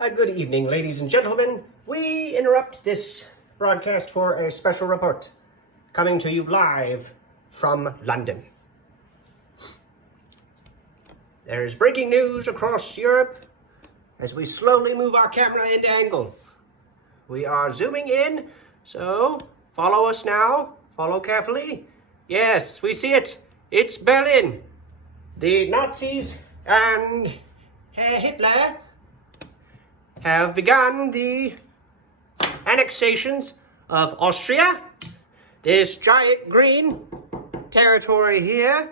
Good evening, ladies and gentlemen. We interrupt this broadcast for a special report, coming to you live from London. There's breaking news across Europe as we slowly move our camera into angle. We are zooming in, so follow us now. Follow carefully. Yes, we see it. It's Berlin. The Nazis and Hitler have begun the annexations of Austria, this giant green territory here,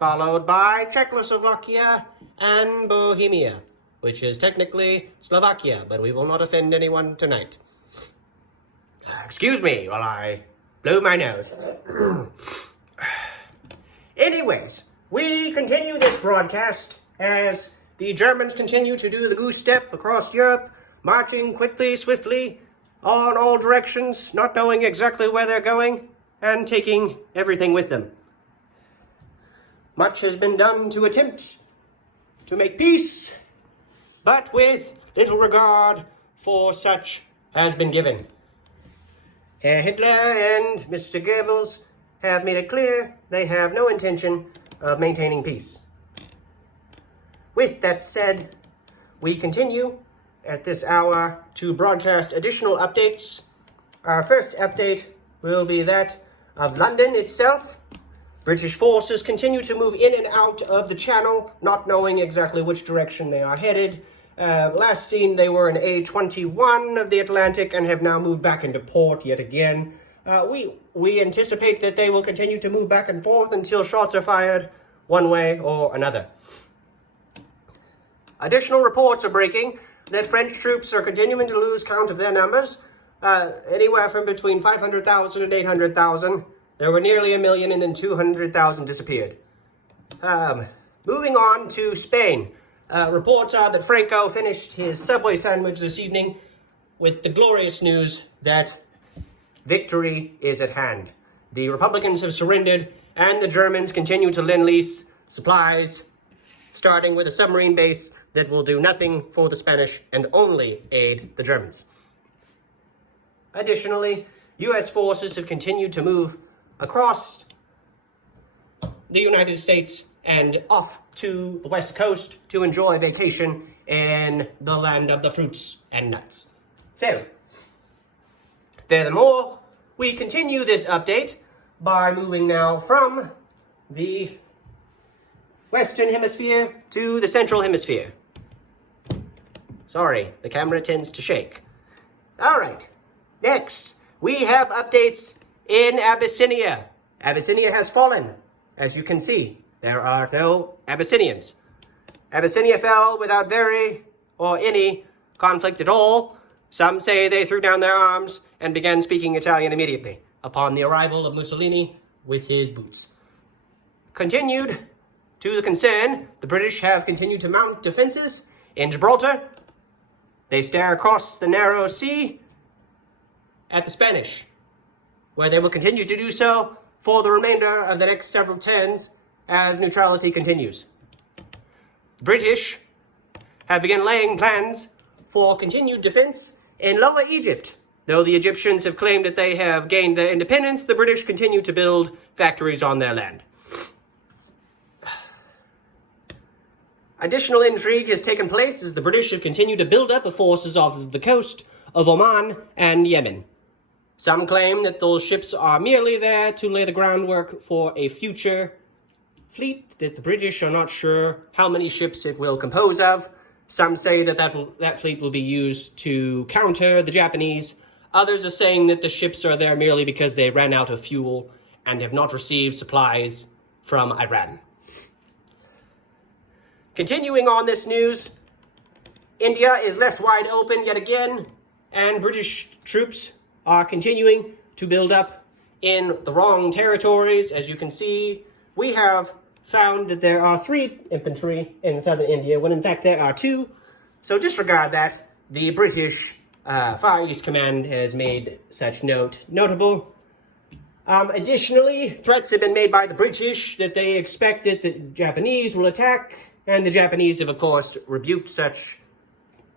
followed by Czechoslovakia and Bohemia, which is technically Slovakia, but we will not offend anyone tonight. Excuse me while I blow my nose. Anyways, we continue this broadcast as the Germans continue to do the goose step across Europe, marching quickly, swiftly, on all directions, not knowing exactly where they're going, and taking everything with them. Much has been done to attempt to make peace, but with little regard for such has been given. Herr Hitler and Mr. Goebbels have made it clear they have no intention of maintaining peace. With that said, we continue at this hour to broadcast additional updates. Our first update will be that of London itself. British forces continue to move in and out of the channel, not knowing exactly which direction they are headed. Last seen, they were in A21 of the Atlantic and have now moved back into port yet again. We anticipate that they will continue to move back and forth until shots are fired one way or another. Additional reports are breaking that French troops are continuing to lose count of their numbers, anywhere from between 500,000 and 800,000. There were nearly 1 million and then 200,000 disappeared. Moving on to Spain. Reports are that Franco finished his Subway sandwich this evening with the glorious news that victory is at hand. The Republicans have surrendered and the Germans continue to lend-lease supplies, starting with a submarine base that will do nothing for the Spanish and only aid the Germans. Additionally, U.S. forces have continued to move across the United States and off to the West Coast to enjoy vacation in the land of the fruits and nuts. So, furthermore, we continue this update by moving now from the Western Hemisphere to the Central Hemisphere. Sorry, the camera tends to shake. All right, next, we have updates in Abyssinia. Abyssinia has fallen. As you can see, there are no Abyssinians. Abyssinia fell without any conflict at all. Some say they threw down their arms and began speaking Italian immediately upon the arrival of Mussolini with his boots. Continued to the concern, the British have continued to mount defenses in Gibraltar. They stare across the narrow sea at the Spanish, where they will continue to do so for the remainder of the next several turns as neutrality continues. The British have begun laying plans for continued defense in Lower Egypt. Though the Egyptians have claimed that they have gained their independence, the British continue to build factories on their land. Additional intrigue has taken place as the British have continued to build up the forces off the coast of Oman and Yemen. Some claim that those ships are merely there to lay the groundwork for a future fleet, that the British are not sure how many ships it will compose of. Some say that that fleet will be used to counter the Japanese. Others are saying that the ships are there merely because they ran out of fuel and have not received supplies from Iran. Continuing on this news, India is left wide open yet again, and British troops are continuing to build up in the wrong territories. As you can see, we have found that there are 3 infantry in southern India, when in fact there are 2. So disregard that. The British Far East Command has made such notable. Additionally, threats have been made by the British that they expect that the Japanese will attack, and the Japanese have, of course, rebuked such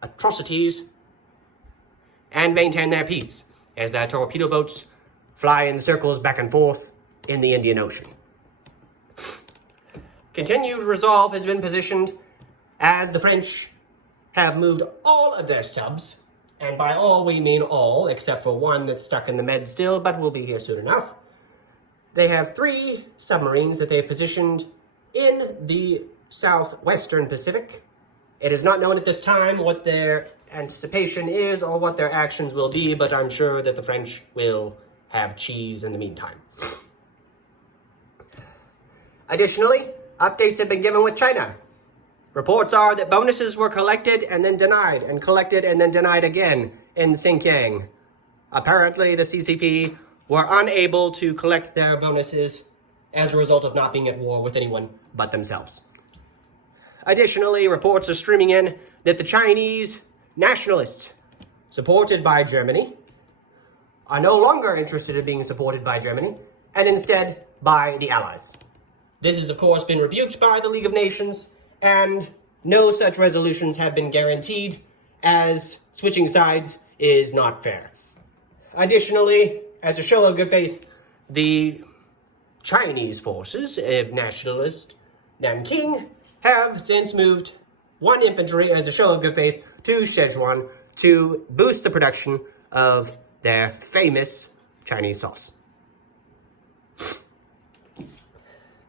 atrocities and maintain their peace as their torpedo boats fly in circles back and forth in the Indian Ocean. Continued resolve has been positioned as the French have moved all of their subs, and by all we mean all, except for one that's stuck in the med still, but will be here soon enough. They have 3 submarines that they have positioned in the southwestern Pacific. It is not known at this time what their anticipation is or what their actions will be, but I'm sure that the French will have cheese in the meantime. Additionally, updates have been given with China. Reports are that bonuses were collected and then denied, and collected and then denied again in Xinjiang. Apparently, the CCP were unable to collect their bonuses as a result of not being at war with anyone but themselves. Additionally, reports are streaming in that the Chinese nationalists, supported by Germany, are no longer interested in being supported by Germany, and instead by the Allies. This has, of course, been rebuked by the League of Nations, and no such resolutions have been guaranteed, as switching sides is not fair. Additionally, as a show of good faith, the Chinese forces of nationalist Nanking have since moved 1 infantry as a show of good faith to Sichuan to boost the production of their famous Chinese sauce.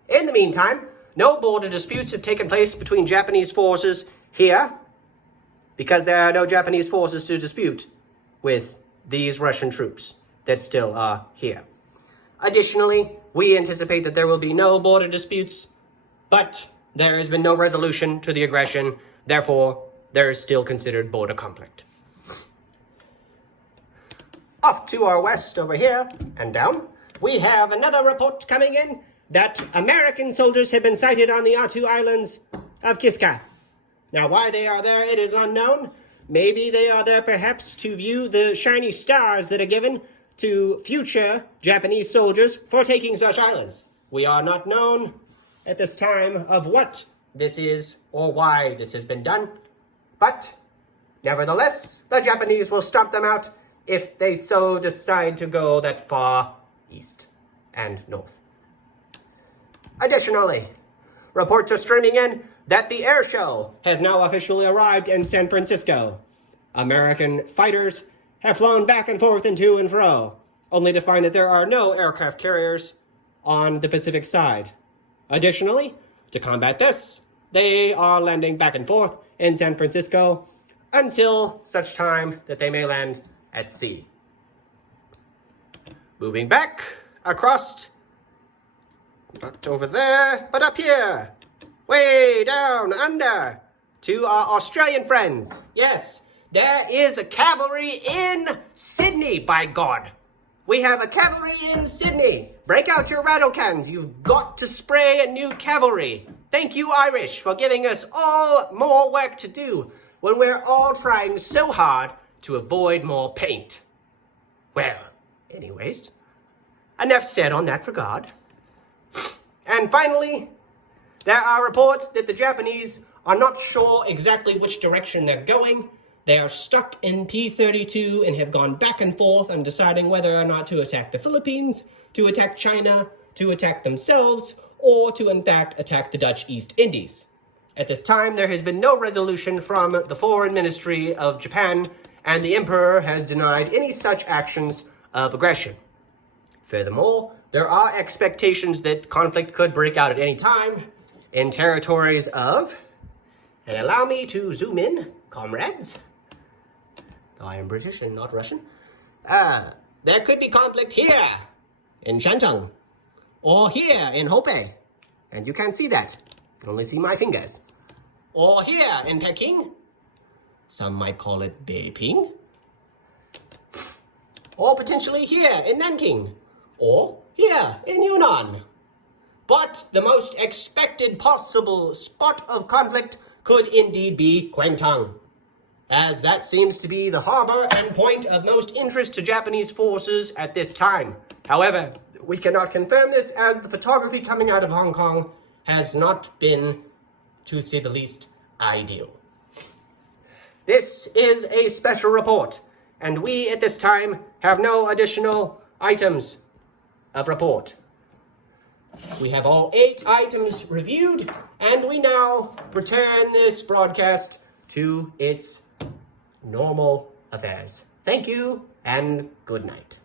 In the meantime, no border disputes have taken place between Japanese forces here, because there are no Japanese forces to dispute with these Russian troops that still are here. Additionally, we anticipate that there will be no border disputes, but there has been no resolution to the aggression. Therefore, there is still considered border conflict. Off to our west over here and down, we have another report coming in that American soldiers have been sighted on the Attu Islands of Kiska. Now, why they are there, it is unknown. Maybe they are there perhaps to view the shiny stars that are given to future Japanese soldiers for taking such islands. We are not known at this time of what this is or why this has been done, but nevertheless, the Japanese will stomp them out if they so decide to go that far east and north. Additionally, reports are streaming in that the air show has now officially arrived in San Francisco. American fighters have flown back and forth and to and fro, only to find that there are no aircraft carriers on the Pacific side. Additionally, to combat this, they are landing back and forth in San Francisco until such time that they may land at sea. Moving back across, not over there, but up here, way down under, to our Australian friends. Yes, there is a cavalry in Sydney, by God. We have a cavalry in Sydney. Break out your rattle cans. You've got to spray a new cavalry. Thank you, Irish, for giving us all more work to do when we're all trying so hard to avoid more paint. Well, anyways, enough said on that regard. And finally, there are reports that the Japanese are not sure exactly which direction they're going. They are stuck in P-32 and have gone back and forth on deciding whether or not to attack the Philippines, to attack China, to attack themselves, or to in fact attack the Dutch East Indies. At this time, there has been no resolution from the Foreign Ministry of Japan, and the Emperor has denied any such actions of aggression. Furthermore, there are expectations that conflict could break out at any time in territories of, and allow me to zoom in, comrades, though I am British and not Russian, there could be conflict here in Shantung, or here in Hopei, and you can't see that, you can only see my fingers, or here in Peking, some might call it Beiping, or potentially here in Nanking, or here in Yunnan. But the most expected possible spot of conflict could indeed be Kwangtung, as that seems to be the harbor and point of most interest to Japanese forces at this time. However, we cannot confirm this, as the photography coming out of Hong Kong has not been, to say the least, ideal. This is a special report, and we at this time have no additional items of report. We have all 8 items reviewed, and we now return this broadcast to its normal affairs. Thank you, and good night.